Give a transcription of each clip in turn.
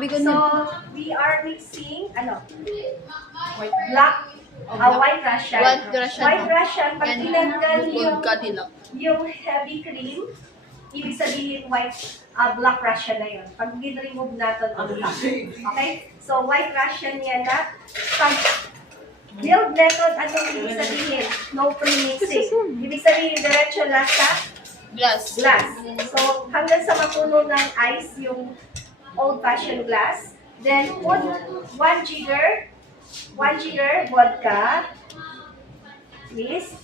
bigon So, na. we are mixing, Black. white Russian. White Russian. White Russian, pag And tinanggal bukod Cadillac. yung heavy cream, ibig sabihin black Russian na yun. Pag din-remove natin ang black. Okay? So, white Russian yan na. Pag build method, anong ibig sabihin? No pre-mixing. Ibig sabihin, diretso lang sa Glass. glass. So, hanggang sa mapuno ng ice yung old-fashioned glass. Then, put 1 jigger vodka. Please.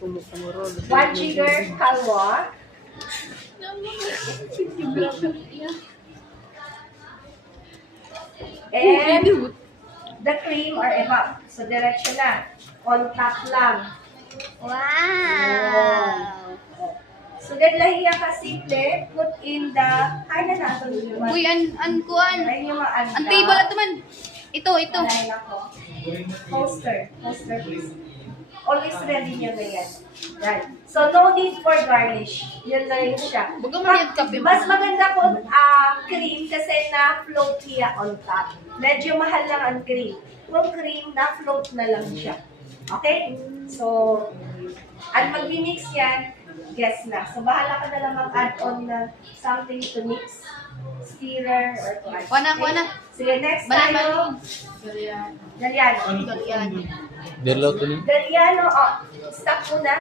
1 jigger halwa. And the cream or evap. So, diretso na. On top lang. Wow! So, lahiya ka simple, put in the, na natin yung Uy, kuan. Ayun yung mga Ang table at man. Ito. Ay, nako. Poster, please. Always ready niyo na yan. Right. So, no need for garnish. Yun na yun siya. Baga maniyad kape mo. Mas maganda po cream kasi na-float siya on top. Medyo mahal lang ang cream. Yung cream, na-float na lang siya. Okay? So, at mag-mix yan, guess na. So, bahala ka na lang mag-add on na something to mix. Stirrer or what. Wana. Sige, next Balik. tayo. Galyano. Galyan. Derlo to ni. Galyano, stop muna.